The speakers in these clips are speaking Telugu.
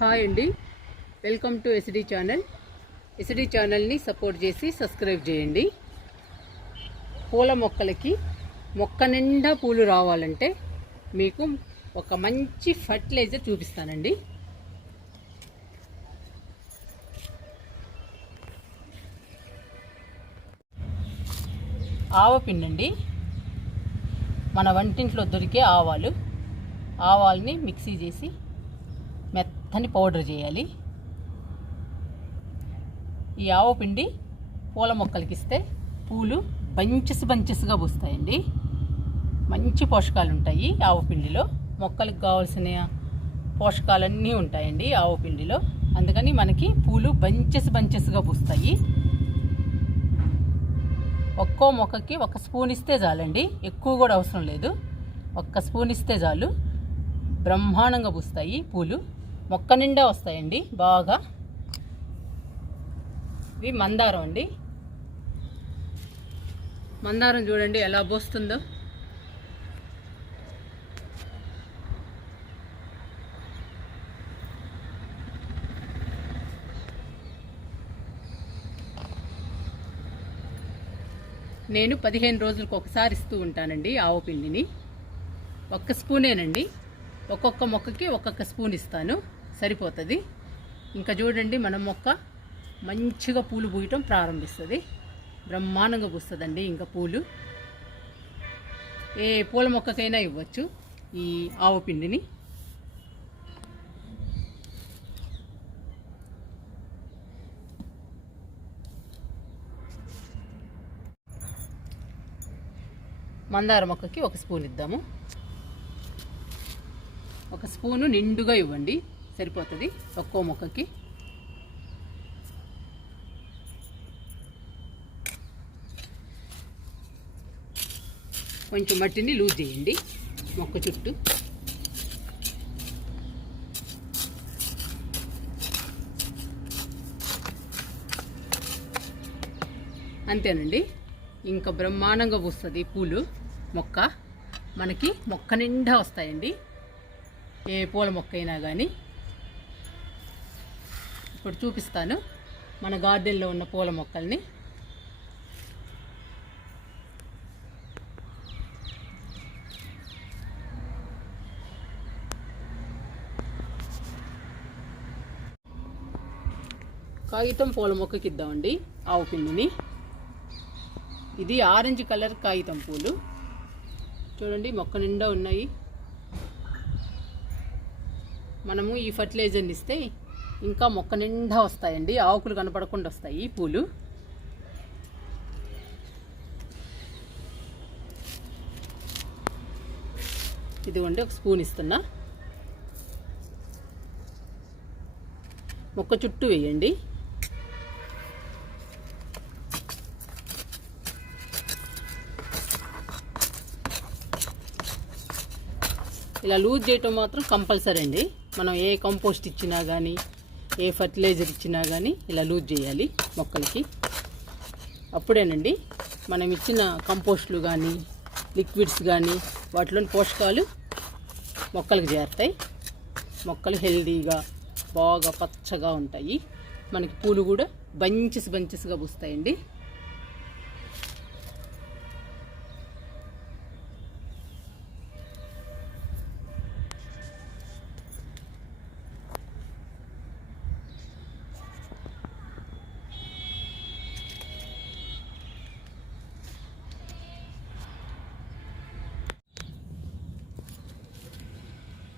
హాయ్ అండి, welcome to SD channel. SD ఛానల్ని సపోర్ట్ చేసి సబ్స్క్రైబ్ చేయండి. పూల మొక్కలకి మొక్క నిండా పూలు రావాలంటే మీకు ఒక మంచి ఫర్టిలైజర్ చూపిస్తానండి. ఆవపిండి అండి, మన వంటింట్లో దొరికే ఆవాల్ని మిక్సీ చేసి మెత్తని పౌడర్ చేయాలి. ఈ ఆవపిండి పూల మొక్కలకి ఇస్తే పూలు బంచెస్గా పూస్తాయండి. మంచి పోషకాలు ఉంటాయి ఆవపిండిలో. మొక్కలకు కావాల్సిన పోషకాలన్నీ ఉంటాయండి ఆవపిండిలో. అందుకని మనకి పూలు బంచెస్గా పూస్తాయి. ఒక్కో మొక్కకి ఒక స్పూన్ ఇస్తే చాలండి, ఎక్కువ కూడా అవసరం లేదు. ఒక్క స్పూన్ ఇస్తే చాలు, బ్రహ్మాండంగా పూస్తాయి పూలు. మొక్క నిండా వస్తాయండి బాగా. ఇది మందారం అండి. మందారం చూడండి ఎలా పూస్తుందో. నేను 15 రోజులకు ఒకసారి ఇస్తూ ఉంటానండి ఆవపిండిని. ఒక్క స్పూనేనండి, ఒక్కొక్క మొక్కకి ఒక్కొక్క స్పూన్ ఇస్తాను, సరిపోతుంది. ఇంకా చూడండి మన మొక్క మంచిగా పూలు పూయటం ప్రారంభిస్తుంది. బ్రహ్మాండంగా పూస్తుందండి ఇంకా పూలు. ఏ పూల మొక్కకైనా ఇవ్వచ్చు ఈ ఆవపిండిని. మందార మొక్కకి ఒక స్పూన్ ఇద్దాము. ఒక స్పూను నిండుగా ఇవ్వండి, సరిపోతుంది ఒక్కో మొక్కకి. కొంచెం మట్టిని లూజ్ చేయండి మొక్క చుట్టూ. అంతేనండి, ఇంకా బ్రహ్మాండంగా పూస్తుంది పూలు మొక్క. మనకి మొక్క నిండా వస్తాయండి ఏ పూల మొక్క అయినా కానీ. ఇప్పుడు చూపిస్తాను మన గార్డెన్లో ఉన్న పూల మొక్కల్ని. కాగితం పూల మొక్కకి ఇద్దామండి ఆవపిండిని. ఇది ఆరెంజ్ కలర్ కాగితం పూలు చూడండి, మొక్క నిండా ఉన్నాయి. మనము ఈ ఫర్టిలైజర్ని ఇస్తే ఇంకా మొక్క నిండా వస్తాయండి, ఆకులు కనపడకుండా వస్తాయి పూలు. ఇదిగోండి ఒక స్పూన్ ఇస్తున్నా. మొక్క చుట్టూ వేయండి. ఇలా లూజ్ చేయటం మాత్రం కంపల్సరీ అండి. మనం ఏ కంపోస్ట్ ఇచ్చినా కానీ ఏ ఫర్టిలైజర్ ఇచ్చినా కానీ ఇలా లూజ్ చేయాలి మొక్కలకి. అప్పుడేనండి మనం ఇచ్చిన కంపోస్ట్లు కానీ లిక్విడ్స్ కానీ వాటిలోని పోషకాలు మొక్కలకు చేరుతాయి. మొక్కలు హెల్దీగా బాగా పచ్చగా ఉంటాయి. మనకి పూలు కూడా బంచెస్గా పూస్తాయండి.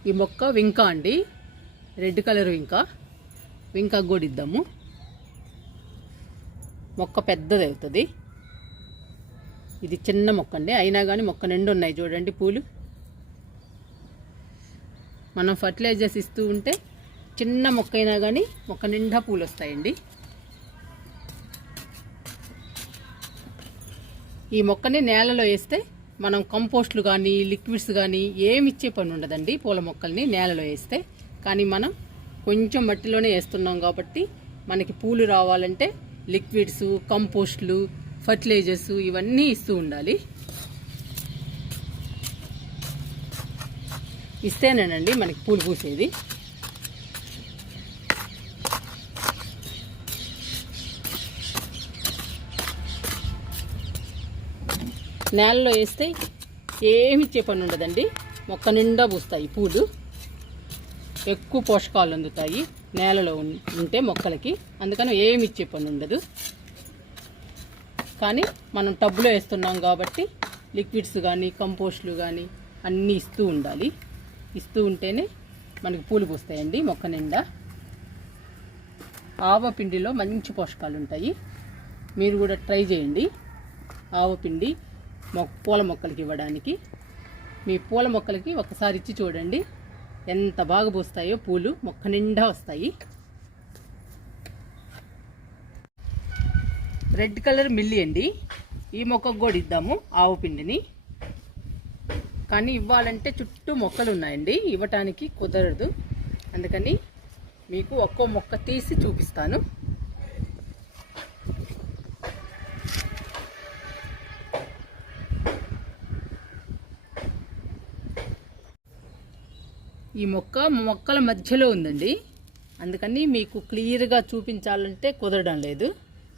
ఈ మొక్క వింకా అండి, రెడ్ కలర్ వింకా కూడా ఇద్దాము. మొక్క పెద్దది అవుతుంది. ఇది చిన్న మొక్క అండి, అయినా కానీ మొక్క నిండు ఉన్నాయి చూడండి పూలు. మనం ఫర్టిలైజర్స్ ఇస్తూ ఉంటే చిన్న మొక్క అయినా కానీ మొక్క నిండా పూలు వస్తాయండి. ఈ మొక్కని నేలలో వేస్తే మనం కంపోస్ట్లు కానీ లిక్విడ్స్ కానీ ఏమి ఇచ్చే పని ఉండదండి పూల మొక్కల్ని నేలలో వేస్తే. కానీ మనం కొంచెం మట్టిలోనే వేస్తున్నాం కాబట్టి మనకి పూలు రావాలంటే లిక్విడ్స్, కంపోస్ట్లు, ఫర్టిలైజర్స్ ఇవన్నీ ఇస్తూ ఉండాలి. ఇస్తేనేనండి మనకి పూలు పూసేది. నేలలో వేస్తే ఏమి ఇచ్చే పని ఉండదండి, మొక్క నిండా పూస్తాయి పూలు. ఎక్కువ పోషకాలు అందుతాయి నేలలో ఉంటే మొక్కలకి, అందుకని ఏమి ఇచ్చే పని ఉండదు. కానీ మనం టబ్లో వేస్తున్నాం కాబట్టి లిక్విడ్స్ కానీ కంపోస్ట్లు కానీ అన్నీ ఇస్తూ ఉండాలి. ఇస్తూ ఉంటేనే మనకి పూలు పూస్తాయండి మొక్క నిండా. ఆవపిండిలో మంచి పోషకాలు ఉంటాయి, మీరు కూడా ట్రై చేయండి. ఆవపిండి పూల మొక్కలకి ఇవ్వడానికి. మీ పూల మొక్కలకి ఒకసారి ఇచ్చి చూడండి, ఎంత బాగా పూస్తాయో పూలు, మొక్క నిండా వస్తాయి. రెడ్ కలర్ మిల్లీ అండి, ఈ మొక్కకు కూడా ఇద్దాము ఆవపిండిని. కానీ ఇవ్వాలంటే చుట్టూ మొక్కలు ఉన్నాయండి, ఇవ్వటానికి కుదరదు. అందుకని మీకు ఒక్కో మొక్క తీసి చూపిస్తాను. ఈ మొక్కల మధ్యలో ఉందండి, అందుకని మీకు క్లియర్గా చూపించాలంటే కుదరడం లేదు,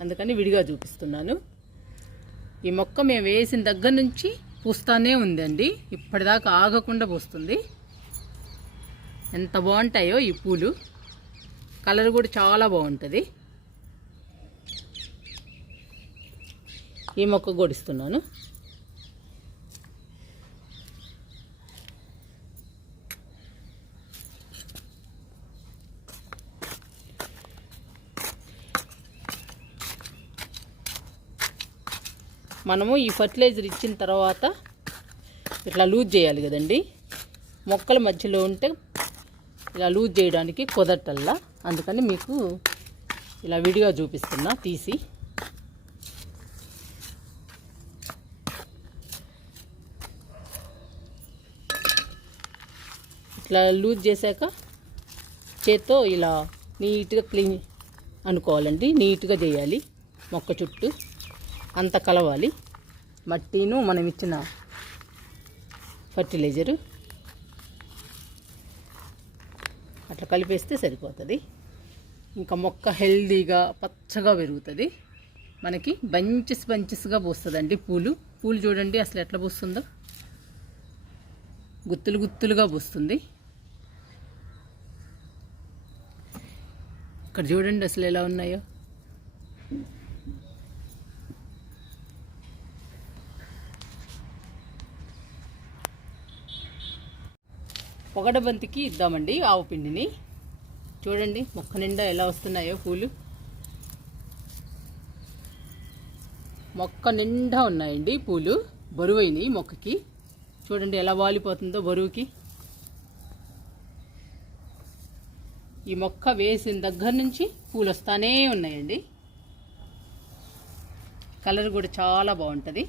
అందుకని విడిగా చూపిస్తున్నాను. ఈ మొక్క మేము వేసిన దగ్గర నుంచి పూస్తానే ఉందండి, ఇప్పటిదాకా ఆగకుండా పూస్తుంది. ఎంత బాగుంటాయో ఈ పూలు, కలర్ కూడా చాలా బాగుంటుంది. ఈ మొక్క గొడిస్తున్నాను. మనము ఈ ఫర్టిలైజర్ ఇచ్చిన తర్వాత ఇట్లా లూజ్ చేయాలి కదండి, మొక్కల మధ్యలో ఉంటే ఇలా లూజ్ చేయడానికి కుదరటల్లా, అందుకని మీకు ఇలా విడిగా చూపిస్తున్నా తీసి. ఇట్లా లూజ్ చేశాక చేత్తో ఇలా నీట్గా క్లీన్ అనుకోవాలండి, నీట్గా చేయాలి. మొక్క చుట్టూ అంత కలవాలి మట్టిను మనం ఇచ్చిన ఫర్టిలైజరు, అట్లా కలిపేస్తే సరిపోతుంది. ఇంకా మొక్క హెల్దీగా పచ్చగా పెరుగుతుంది. మనకి బంచెస్గా పూస్తుందండి పూలు చూడండి అసలు ఎట్లా పూస్తుందో, గుత్తులుగా పూస్తుంది. ఇక్కడ చూడండి అసలు ఎలా ఉన్నాయో. పొగడబంతికి ఇద్దామండి ఆవపిండిని. చూడండి మొక్క నిండా ఎలా వస్తున్నాయో పూలు, మొక్క నిండా ఉన్నాయండి పూలు. బరువైనవి మొక్కకి, చూడండి ఎలా వాలిపోతుందో బరువుకి. ఈ మొక్క వేసిన దగ్గర నుంచి పూలు వస్తానే ఉన్నాయండి, కలర్ కూడా చాలా బాగుంటుంది.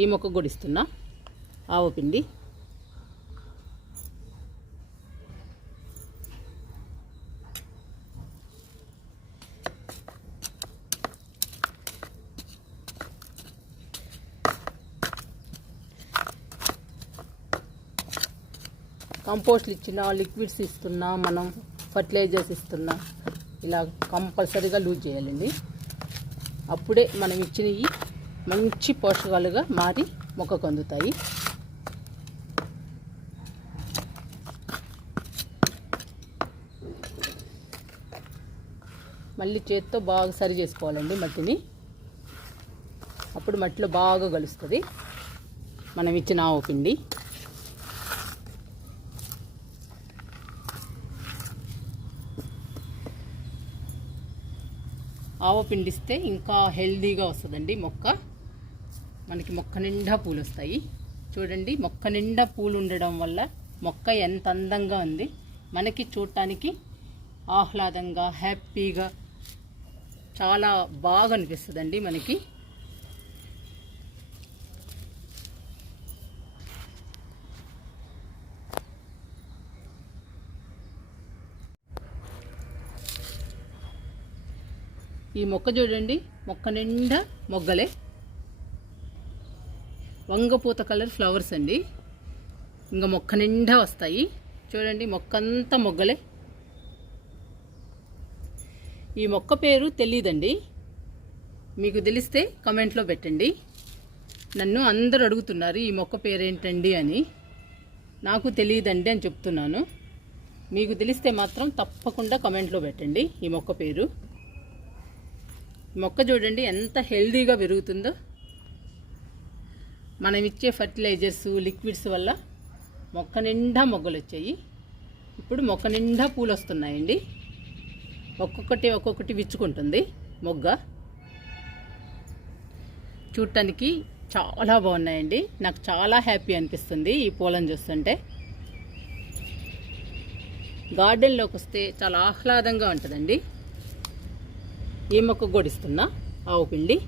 ఈ మొక్క గొడిస్తున్నా ఆవపిండి. కంపోస్ట్లు ఇచ్చినా, లిక్విడ్స్ ఇస్తున్నా, మనం ఫర్టిలైజర్స్ ఇస్తున్నా, ఇలా కంపల్సరీగా లూజ్ చేయాలండి. అప్పుడే మనం ఇచ్చినవి మంచి పోషకాలుగా మారి మొక్కకు అందుతాయి. మళ్ళీ చేత్తో బాగా సరి చేసుకోవాలండి మట్టిని, అప్పుడు మట్టిలో బాగా కలుస్తుంది మనం ఇచ్చిన ఆవపిండి. ఆవపిండి ఇస్తే ఇంకా హెల్దీగా వస్తుందండి మొక్క. మనకి మొక్క నిండా పూలు వస్తాయి. చూడండి మొక్క నిండా పూలు ఉండడం వల్ల మొక్క ఎంత అందంగా ఉంది, మనకి చూడటానికి ఆహ్లాదంగా హ్యాపీగా చాలా బాగా అనిపిస్తుందండి మనకి. ఈ మొక్క చూడండి మొక్క నిండా మొగ్గలే, వంగపూత కలర్ ఫ్లవర్స్ అండి. ఇంకా మొక్క నిండా వస్తాయి. చూడండి మొక్క అంతా మొగ్గలే. ఈ మొక్క పేరు తెలీదండి, మీకు తెలిస్తే కమెంట్లో పెట్టండి. నన్ను అందరూ అడుగుతున్నారు ఈ మొక్క పేరేంటండి అని. నాకు తెలియదండి అని చెప్తున్నాను. మీకు తెలిస్తే మాత్రం తప్పకుండా కమెంట్లో పెట్టండి ఈ మొక్క పేరు. మొక్క చూడండి ఎంత హెల్దీగా పెరుగుతుందో. మనం ఇచ్చే ఫర్టిలైజర్స్, లిక్విడ్స్ వల్ల మొక్క నిండా మొగ్గలు వచ్చాయి. ఇప్పుడు మొక్క నిండా పూలు వస్తున్నాయండి. ఒక్కొక్కటి విచ్చుకుంటుంది మొగ్గ. చూడటానికి చాలా బాగున్నాయండి. నాకు చాలా హ్యాపీ అనిపిస్తుంది ఈ పూలను చూస్తుంటే. గార్డెన్లోకి వస్తే చాలా ఆహ్లాదంగా ఉంటుందండి. ఈ మొక్క గొడిస్తున్నా ఆవు పిండి.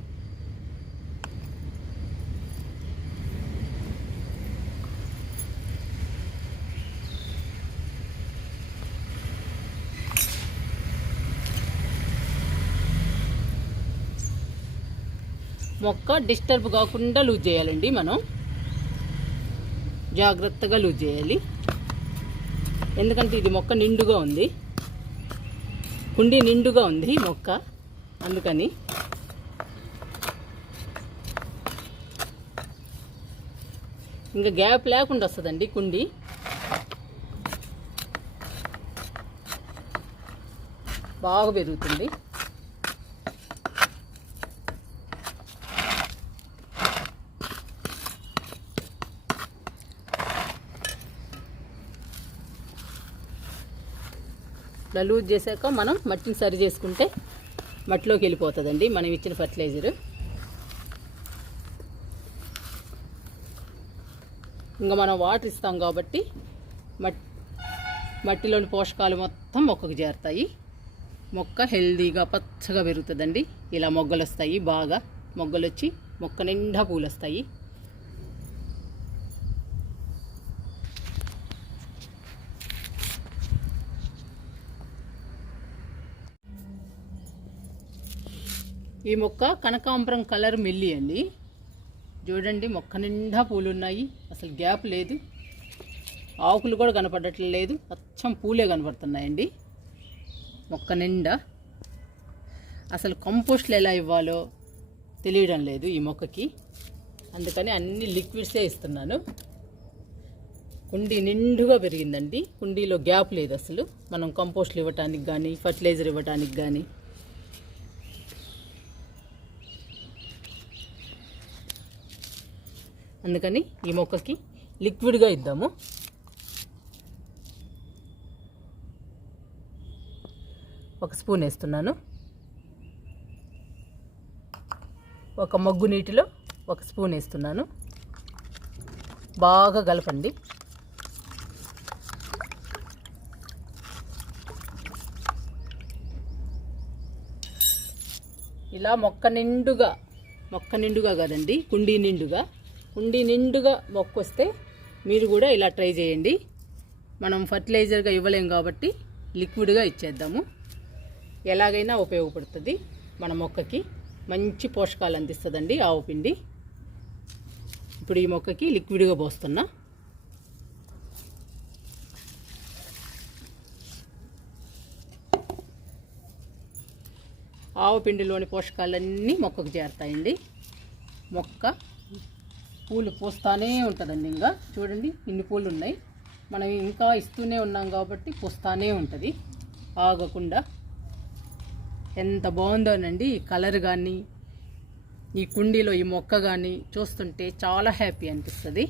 మొక్క డిస్టర్బ్ కాకుండా లూజ్ చేయాలండి. మనం జాగ్రత్తగా లూజ్ చేయాలి. ఎందుకంటే ఇది మొక్క నిండుగా ఉంది, కుండీ నిండుగా ఉంది మొక్క, అందుకని. ఇంకా గ్యాప్ లేకుండా వస్తుందండి కుండీ. బాగా పెరుగుతుంది. ఇలా లూజ్ చేశాక మనం మట్టిని సరి చేసుకుంటే మట్టిలోకి వెళ్ళిపోతుందండి మనం ఇచ్చిన ఫర్టిలైజరు. ఇంకా మనం వాటర్ ఇస్తాం కాబట్టి మట్టిలోని పోషకాలు మొత్తం మొక్కకు చేరుతాయి. మొక్క హెల్దీగా పచ్చగా పెరుగుతుందండి. ఇలా మొగ్గలు వస్తాయి, బాగా మొగ్గలు వచ్చి మొక్క నిండా పూలు వస్తాయి. ఈ మొక్క కనకాంబరం కలర్ మిల్లి అండి. చూడండి మొక్క నిండా పూలు ఉన్నాయి, అసలు గ్యాప్ లేదు. ఆకులు కూడా కనపడట్లేదు, అచ్చం పూలే కనపడుతున్నాయండి మొక్క నిండా. అసలు కంపోస్ట్లు ఎలా ఇవ్వాలో తెలియడం లేదు ఈ మొక్కకి, అందుకని అన్ని లిక్విడ్సే ఇస్తున్నాను. కుండీ నిండుగా పెరిగిందండి, కుండీలో గ్యాప్ లేదు అసలు. మనం కంపోస్ట్లు ఇవ్వటానికి కానీ ఫర్టిలైజర్ ఇవ్వటానికి కానీ. అందుకని ఈ మొక్కకి లిక్విడ్గా ఇద్దాము. ఒక స్పూన్ వేస్తున్నాను. ఒక మగ్గు నీటిలో ఒక స్పూన్ వేస్తున్నాను. బాగా కలపండి. ఇలా మొక్క నిండుగా కాదండి, కుండీ నిండుగా మొక్క వస్తే మీరు కూడా ఇలా ట్రై చేయండి. మనం ఫర్టిలైజర్గా ఇవ్వలేం కాబట్టి లిక్విడ్గా ఇచ్చేద్దాము. ఎలాగైనా ఉపయోగపడుతుంది, మన మొక్కకి మంచి పోషకాలు అందిస్తుందండి ఆవు పిండి. ఇప్పుడు ఈ మొక్కకి లిక్విడ్గా పోస్తున్నా. ఆవు పిండిలోని పోషకాలన్నీ మొక్కకు చేరుతాయండి. మొక్క పూలు పూస్తానే ఉంటుందండి. ఇంకా చూడండి ఇన్ని పూలు ఉన్నాయి, మనం ఇంకా ఇస్తూనే ఉన్నాం కాబట్టి పూస్తానే ఉంటుంది ఆగకుండా. ఎంత బాగుందోనండి ఈ కలర్ కానీ, ఈ కుండీలో ఈ మొక్క కానీ చూస్తుంటే చాలా హ్యాపీ అనిపిస్తుంది.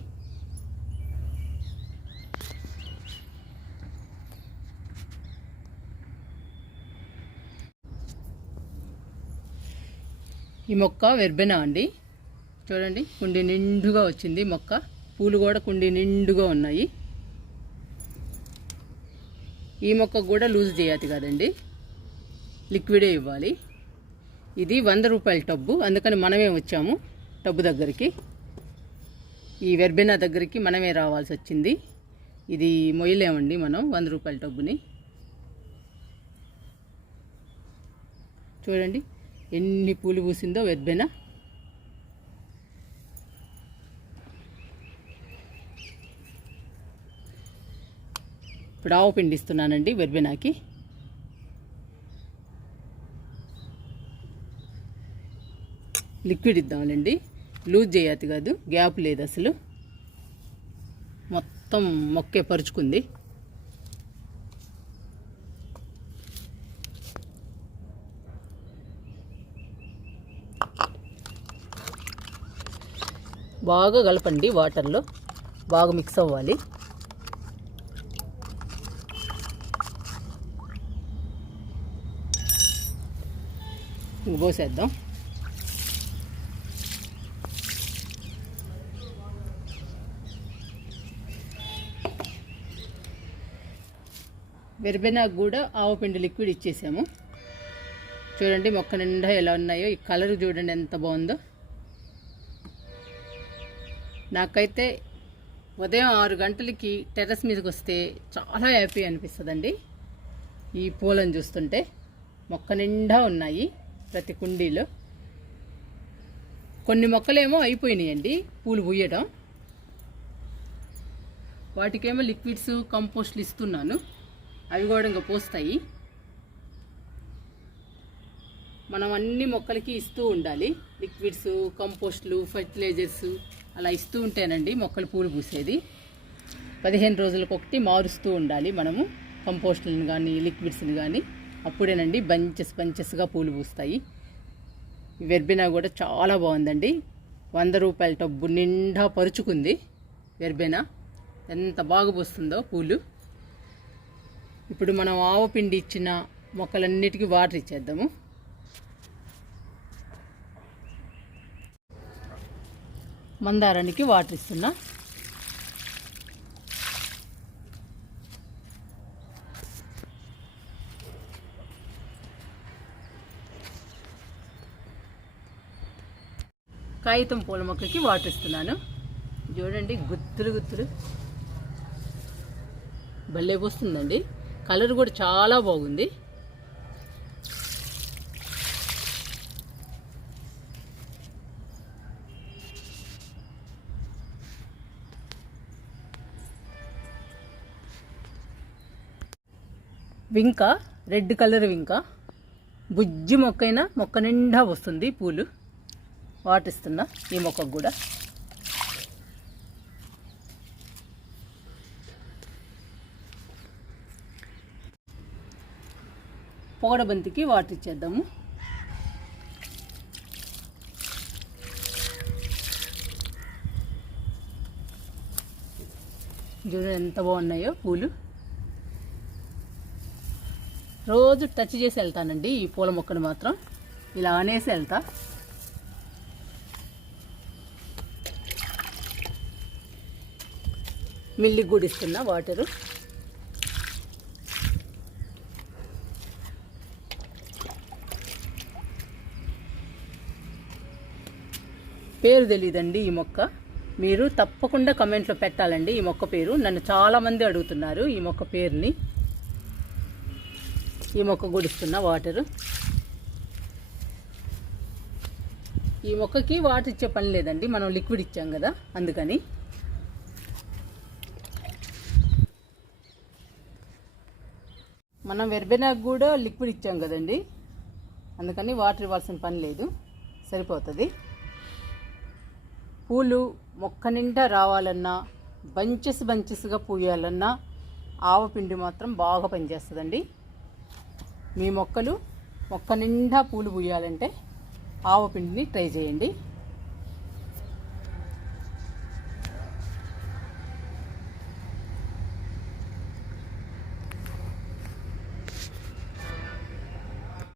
ఈ మొక్క వెర్బెనా అండి. చూడండి కుండీ నిండుగా వచ్చింది మొక్క, పూలు కూడా కుండీ నిండుగా ఉన్నాయి. ఈ మొక్క కూడా లూజ్ చేయాలి కదండి, లిక్విడే ఇవ్వాలి. ఇది 100 రూపాయల టబ్బు, అందుకని మనమే వచ్చాము టబ్బు దగ్గరికి. ఈ వెర్బెనా దగ్గరికి మనమే రావాల్సి వచ్చింది. ఇది మొయ్యలేమండి మనం 100 రూపాయల టబ్బుని. చూడండి ఎన్ని పూలు పూసిందో వెర్బెనా. ఇప్పుడు ఆవు పిండి ఇస్తున్నానండి వెర్బెనాకి. లిక్విడ్ ఇద్దాంలేండి. లూజ్ చేయద్దు కాదు, గ్యాప్ లేదు అసలు, మొత్తం మొక్కే పరుచుకుంది. బాగా కలపండి, వాటర్లో బాగా మిక్స్ అవ్వాలి. పోసేద్దాం. వెర్బెనాకు కూడా ఆవపిండి లిక్విడ్ ఇచ్చేసాము. చూడండి మొక్క నిండా ఎలా ఉన్నాయో, ఈ కలర్ చూడండి ఎంత బాగుందో. నాకైతే ఉదయం 6 గంటలకి టెర్రస్ మీదకి వస్తే చాలా హ్యాపీ అనిపిస్తుందండి. ఈ పూలను చూస్తుంటే మొక్క నిండా ఉన్నాయి ప్రతి కుండీలో. కొన్ని మొక్కలేమో అయిపోయినాయండి పూలు పూయడం, వాటికేమో లిక్విడ్స్ కంపోస్ట్లు ఇస్తున్నాను, అవి కూడా ఇంకా పోస్తాయి. మనం అన్ని మొక్కలకి ఇస్తూ ఉండాలి, లిక్విడ్స్, కంపోస్ట్లు, ఫర్టిలైజర్స్ అలా ఇస్తూ ఉంటేనండి మొక్కలు పూలు పూసేది. 15 రోజులకు ఒకటి మారుస్తూ ఉండాలి మనము కంపోస్ట్లను కానీ లిక్విడ్స్ని కానీ, అప్పుడేనండి బంచెస్గా పూలు పూస్తాయి. వెర్బెనా కూడా చాలా బాగుందండి. 100 రూపాయల టబ్బు నిండా పరుచుకుంది వెర్బెనా, ఎంత బాగా పూస్తుందో పూలు. ఇప్పుడు మనం ఆవపిండి ఇచ్చిన మొక్కలన్నిటికీ వాటర్ ఇచ్చేద్దాము. మందారానికి వాటర్ ఇస్తున్నా. కాగితం పూల మొక్కకి వాటర్ ఇస్తున్నాను. చూడండి గుత్తులు భలే వస్తుందండి. కలర్ కూడా చాలా బాగుంది. వింక, రెడ్ కలర్ వింక, బుజ్జి మొక్కైనా మొక్క నిండా వస్తుంది పూలు. వాటర్ ఇస్తున్నా ఈ మొక్కకు కూడా. పొగడబంతికి వాటర్ ఇచ్చేద్దాము. చూడండి ఎంత బాగున్నాయో పూలు. రోజు టచ్ చేసి వెళ్తానండి ఈ పూల మొక్కను మాత్రం, ఇలా అనేసి వెళ్తా. మిల్లికి కూడా ఇస్తున్నా వాటరు. పేరు తెలియదండి ఈ మొక్క, మీరు తప్పకుండా కమెంట్లో పెట్టాలండి ఈ మొక్క పేరు. నన్ను చాలామంది అడుగుతున్నారు ఈ మొక్క పేరుని. ఈ మొక్క కూడా ఇస్తున్నా వాటరు. ఈ మొక్కకి వాటర్ ఇచ్చే పని లేదండి, మనం లిక్విడ్ ఇచ్చాం కదా అందుకని. మనం వెర్బెనాకు కూడా లిక్విడ్ ఇచ్చాం కదండి, అందుకని వాటర్ ఇవ్వాల్సిన పని లేదు, సరిపోతుంది. పూలు మొక్క నిండా రావాలన్నా, బంచెస్గా పూయాలన్నా ఆవపిండి మాత్రం బాగా పనిచేస్తుందండి. మీ మొక్క నిండా పూలు పూయాలంటే ఆవపిండిని ట్రై చేయండి.